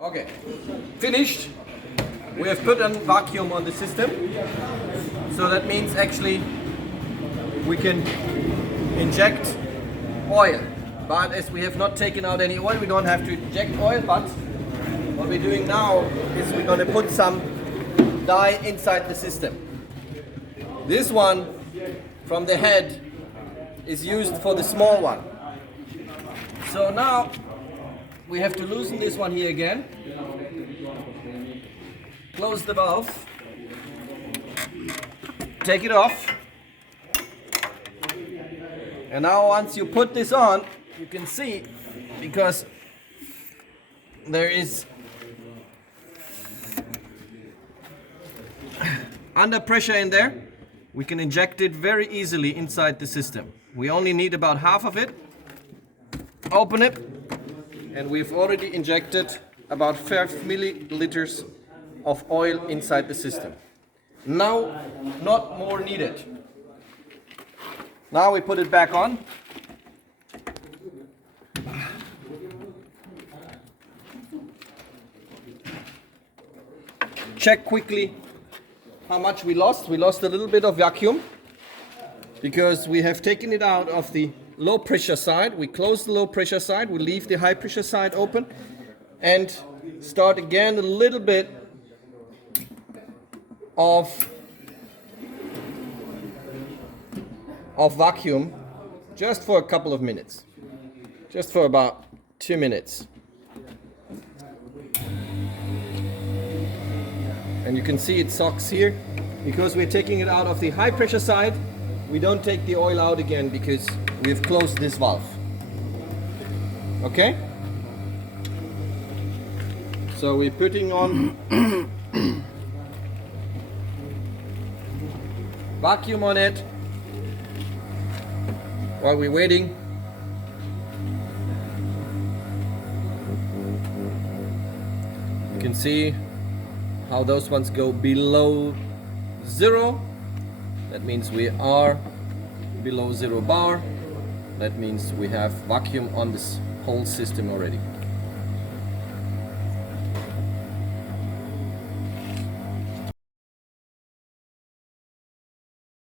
Okay, finished. We have put a vacuum on the system, so that means actually we can inject oil. But as we have not taken out any oil, we don't have to inject oil. But what we're doing now is we're going to put some dye inside the system. This one from the head is used for the small one. So now we have to loosen this one here again. Close the valve. Take it off. And now once you put this on, you can see, because there is under pressure in there, we can inject it very easily inside the system. We only need about half of it. Open it, and we've already injected about 5 milliliters of oil inside the system. Now, not more needed. Now we put it back on. Check quickly how much we lost. We lost a little bit of vacuum because we have taken it out of the low pressure side. We close the low pressure side, we leave the high pressure side open and start again a little bit of vacuum just for a couple of minutes, just for about 2 minutes. And you can see it sucks here because we're taking it out of the high pressure side. We don't take the oil out again because we've closed this valve. Okay? So we're putting on vacuum on it while we're waiting. You can see how those ones go below 0. That means we are below 0 bar. That means we have vacuum on this whole system already.